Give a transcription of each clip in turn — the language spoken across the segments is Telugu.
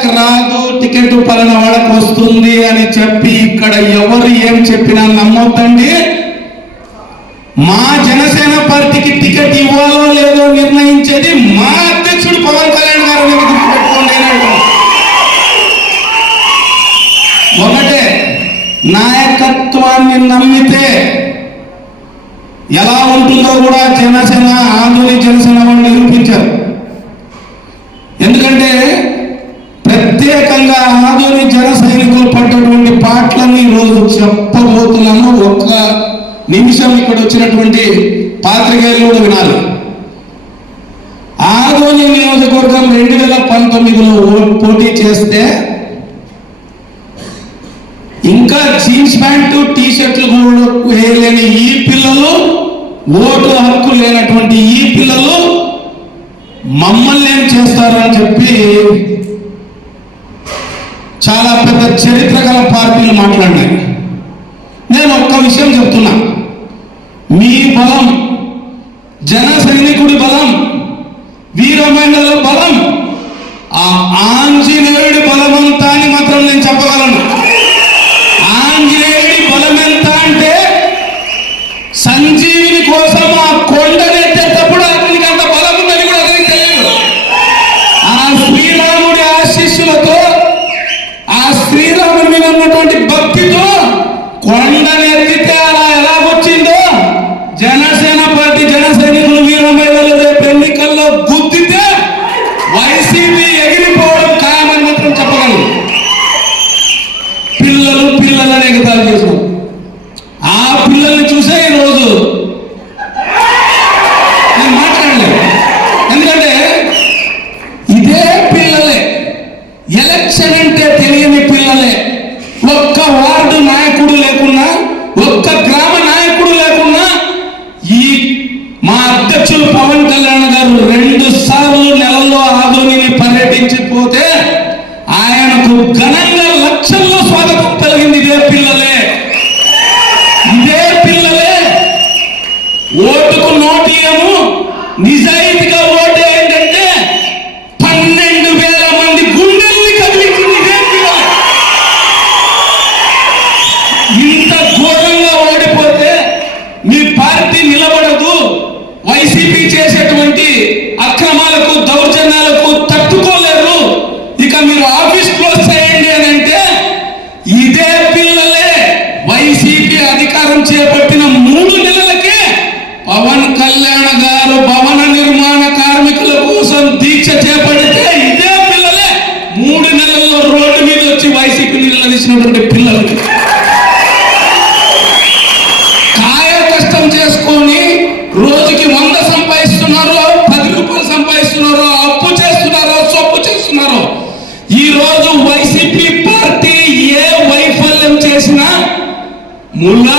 వాళ్ళకి రాదు టికెట్ పలానా వాళ్ళకి వస్తుంది అని చెప్పి ఇక్కడ ఎవరు ఏం చెప్పినా నమ్మొద్దండి. మా జనసేన పార్టీకి టికెట్ ఇవ్వాలో లేదో నిర్ణయించేది మా అధ్యక్షుడు పవన్ కళ్యాణ్ గారు గుర్తుపెట్టుకోండి ఒకటే నాయకత్వాన్ని నమ్మితే ఎలా ఉంటుందో కూడా జనసేన ఆందోళన జనసేన వాళ్ళు నిరూపించారు. ఆధునిక జన సైనికులు పడ్డటువంటి పాటలను ఈరోజు చెప్పబోతున్నాను. ఒక్క నిమిషం ఇక్కడ వచ్చినటువంటి పాత్రికేయులు కూడా వినాలి. ఆదోని నియోజకవర్గం రెండు వేల పంతొమ్మిదిలో పోటీ చేస్తే ఇంకా జీన్స్ ప్యాంటు టీ షర్ట్లు కూడా వేయలేని ఈ పిల్లలు ఓటు హక్కు లేనటువంటి ఈ పిల్లలు మమ్మల్ని ఏం చేస్తారని చెప్పి చాలా పెద్ద చరిత్ర గల పార్టీలు మాట్లాడినాయి. నేను ఒక్క విషయం చెప్తున్నా. మీ బలం జన సైనికుడి బలం వీరమహిళల బలం ఆ ఆంజనేయుడి బలమంతా అని మాత్రం నేను చెప్పగలను. ఆంజనేయుడి బలం ఎంత అంటే సంజీవిని కోసం ఆ కొండనెత్తేటప్పుడు అతనికి అంత బలం ఉందని కూడా అతనికి తెలియదు. ఆ శ్రీరాముడి ఆశీస్సులతో శ్రీరాముడి మీద ఉన్నటువంటి భక్తితో కొండనెత్తితే అలా ఎలా వచ్చిందో? జనసేన పార్టీ జన సైనికులు వీర మహిళలు రేపు ఎన్నికల్లో గుద్దితే వైసీపీ ఎగిరిపోవడం ఖాయమని మాత్రం చెప్పగలను పిల్లలు పిల్లలని ఎగతాలు చేసాం ఆ పిల్లల్ని చూసే ఈరోజు నేను మాట్లాడలేదు ఎందుకంటే ఇదే పిల్లలే ఎలక్షన్ అంటే తెలియని పిల్లలే ఒక్క వార్డు నాయకుడు లేకున్నా ఒక్క గ్రామ నాయకుడు లేకున్నా ఈ మా అధ్యక్షులు పవన్ కళ్యాణ్ గారు రెండు సార్లు నెలల్లో ఆధునిని పర్యటించిపోతే ఆయనకు ఘనంగా లక్షల్లో స్వాగతం కలిగింది ఇదే పిల్లలే. ఇదే పిల్లలే. ఓటుకు నోటీయము నిజాయితీగా ఓటే ఏంటంటే పన్నెండు వేల మంది గుండెల్ని కదిలించింది ఇదే పిల్లలే ఇంత ఘోరంగా ఓడిపోతే మీ పార్టీ నిలబడదు వైసీపీ చేసేటువంటి అక్రమాలకు దౌర్జన్యాలకు తట్టుకోలేరు ఇక మీరు ఆఫీస్ క్లోజ్ చేయండి అని అంటే ఇదే పిల్లలే వైసీపీ అధికారం చేపట్టిన మూడు నెలలకే పవన్ కళ్యాణ్ గారు భవన నిర్మాణ కార్మికుల కోసం దీక్ష చేపడితే ఇదే పిల్లలే మూడు నెలల్లో రోడ్డు మీద వచ్చి వైసీపీ నిలదీసినటువంటి పిల్లలకి. కాయ కష్టం చేసుకొని రోజుకి వంద సంపాదిస్తున్నారు పది రూపాయలు సంపాదిస్తున్నారు అప్పు చేస్తున్నారు సొప్పు చేస్తున్నారు ఈ రోజు వైసీపీ పార్టీ ఏ వైఫల్యం చేసినా ముల్లా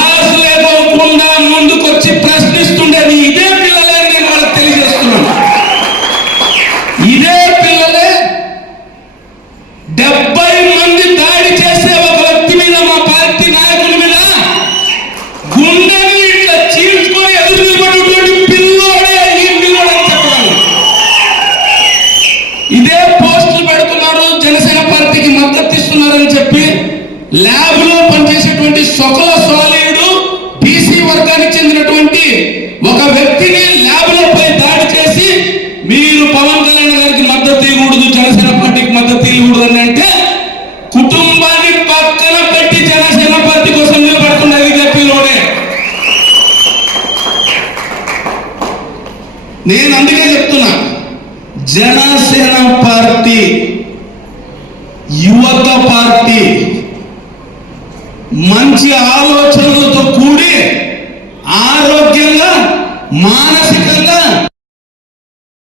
డెబ్బై మంది దాడి చేసే ఒక వ్యక్తి మీద మా పార్టీ నాయకుల మీద గుండెని ఇట్లా చీల్చుకొని ఎదురు నిలబడినటువంటి పిల్లోడే ఈ అని ఇదే పోస్టులు పెడుతున్నారు జనసేన పార్టీకి మద్దతు ఇస్తున్నారని చెప్పి ల్యాబ్లో పనిచేసేటువంటి సొకల సోలీయుడు బీసీ వర్గానికి చెందినటువంటి ఒక వ్యక్తిని నేను అందుకే చెప్తున్నా. జనసేన పార్టీ యువత పార్టీ మంచి ఆలోచన